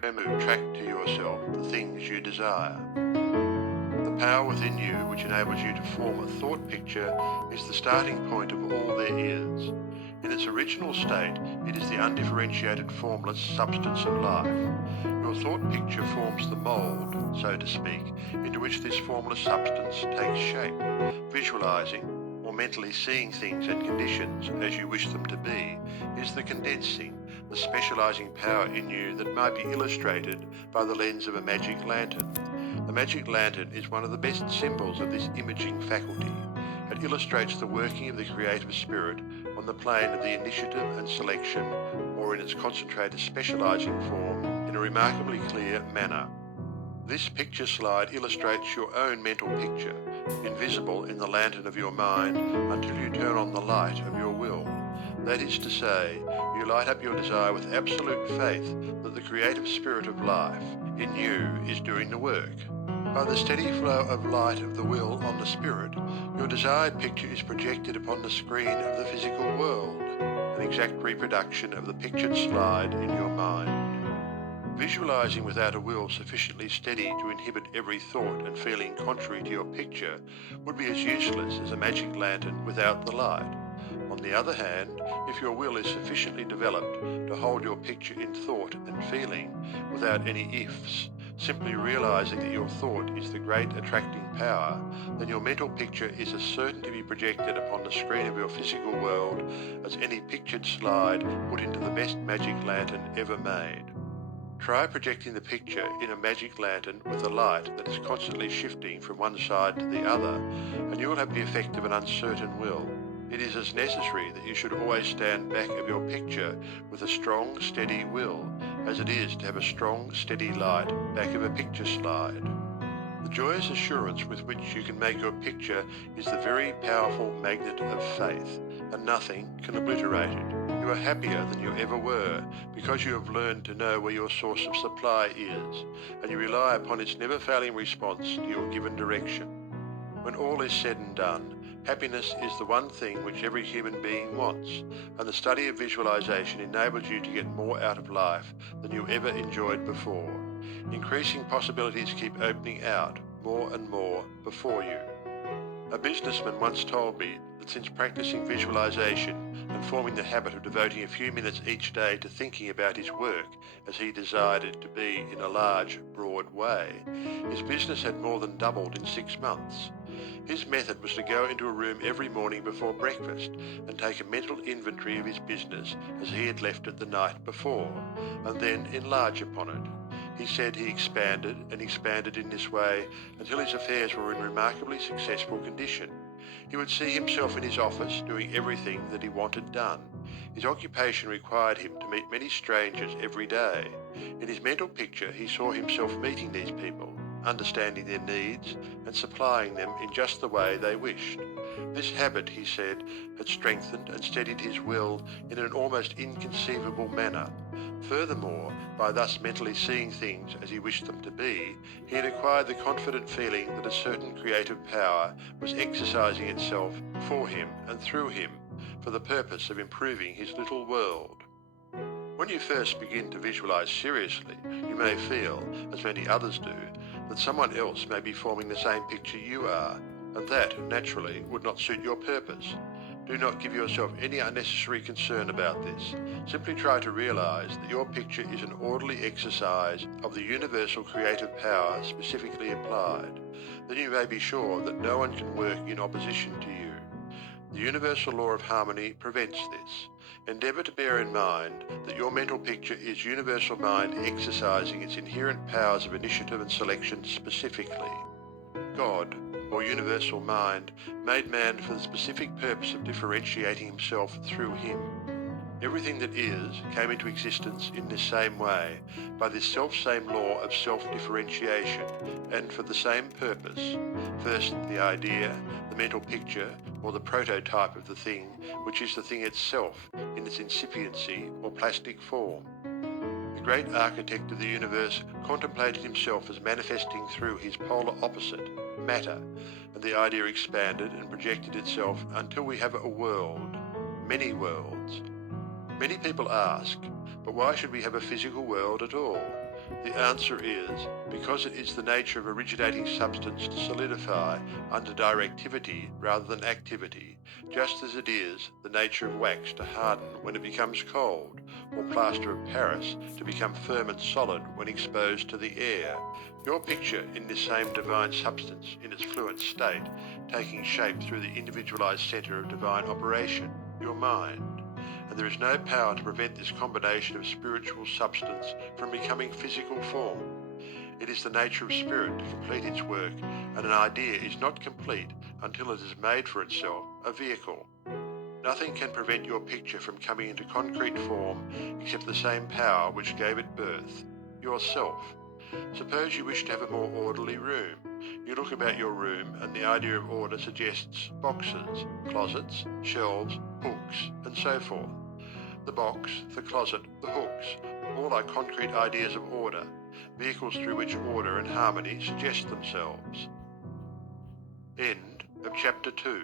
program to attract to yourself the things you desire. The power within you which enables you to form a thought picture is the starting point of all there is. In its original state, it is the undifferentiated formless substance of life. Your thought picture forms the mould, so to speak, into which this formless substance takes shape. Visualizing, or mentally seeing things and conditions as you wish them to be, is the condensing, the specializing power in you that might be illustrated by the lens of a magic lantern. The magic lantern is one of the best symbols of this imaging faculty. It illustrates the working of the creative spirit on the plane of the initiative and selection, or in its concentrated specializing form, in a remarkably clear manner. This picture slide illustrates your own mental picture, invisible in the lantern of your mind until you turn on the light of your will. That is to say, you light up your desire with absolute faith that the creative spirit of life in you is doing the work. By the steady flow of light of the will on the spirit, your desired picture is projected upon the screen of the physical world, an exact reproduction of the pictured slide in your mind. Visualizing without a will sufficiently steady to inhibit every thought and feeling contrary to your picture would be as useless as a magic lantern without the light. On the other hand, if your will is sufficiently developed to hold your picture in thought and feeling without any ifs, simply realizing that your thought is the great attracting power, then your mental picture is as certain to be projected upon the screen of your physical world as any pictured slide put into the best magic lantern ever made. Try projecting the picture in a magic lantern with a light that is constantly shifting from one side to the other, and you will have the effect of an uncertain will. It is as necessary that you should always stand back of your picture with a strong, steady will, as it is to have a strong, steady light back of a picture slide. The joyous assurance with which you can make your picture is the very powerful magnet of faith, and nothing can obliterate it. You are happier than you ever were, because you have learned to know where your source of supply is, and you rely upon its never-failing response to your given direction. When all is said and done, happiness is the one thing which every human being wants, and the study of visualization enables you to get more out of life than you ever enjoyed before. Increasing possibilities keep opening out more and more before you. A businessman once told me that since practicing visualization and forming the habit of devoting a few minutes each day to thinking about his work as he desired it to be in a large, broad way, his business had more than doubled in 6 months. His method was to go into a room every morning before breakfast and take a mental inventory of his business as he had left it the night before, and then enlarge upon it. He said he expanded and expanded in this way until his affairs were in remarkably successful condition. He would see himself in his office doing everything that he wanted done. His occupation required him to meet many strangers every day. In his mental picture, he saw himself meeting these people, understanding their needs and supplying them in just the way they wished. This habit, he said, had strengthened and steadied his will in an almost inconceivable manner. Furthermore, by thus mentally seeing things as he wished them to be, he had acquired the confident feeling that a certain creative power was exercising itself for him and through him for the purpose of improving his little world. When you first begin to visualize seriously, you may feel, as many others do, that someone else may be forming the same picture you are, and that, naturally, would not suit your purpose. Do not give yourself any unnecessary concern about this. Simply try to realize that your picture is an orderly exercise of the universal creative power specifically applied. Then you may be sure that no one can work in opposition to you. The universal law of harmony prevents this. Endeavor to bear in mind that your mental picture is universal mind exercising its inherent powers of initiative and selection specifically. God, or universal mind, made man for the specific purpose of differentiating himself through him. Everything that is came into existence in this same way, by this self-same law of self-differentiation, and for the same purpose. First, the idea, the mental picture, or the prototype of the thing, which is the thing itself in its incipiency or plastic form. The great architect of the universe contemplated himself as manifesting through his polar opposite, matter, and the idea expanded and projected itself until we have a world, many worlds. Many people ask, but why should we have a physical world at all? The answer is because it is the nature of originating substance to solidify under directivity rather than activity, just as it is the nature of wax to harden when it becomes cold, or plaster of Paris to become firm and solid when exposed to the air. Your picture in this same divine substance in its fluent state, taking shape through the individualized center of divine operation, your mind. And there is no power to prevent this combination of spiritual substance from becoming physical form. It is the nature of spirit to complete its work, and an idea is not complete until it has made for itself a vehicle. Nothing can prevent your picture from coming into concrete form except the same power which gave it birth, yourself. Suppose you wish to have a more orderly room. You look about your room and the idea of order suggests boxes, closets, shelves, hooks, and so forth. The box, the closet, the hooks, all are concrete ideas of order, vehicles through which order and harmony suggest themselves. End of Chapter 2.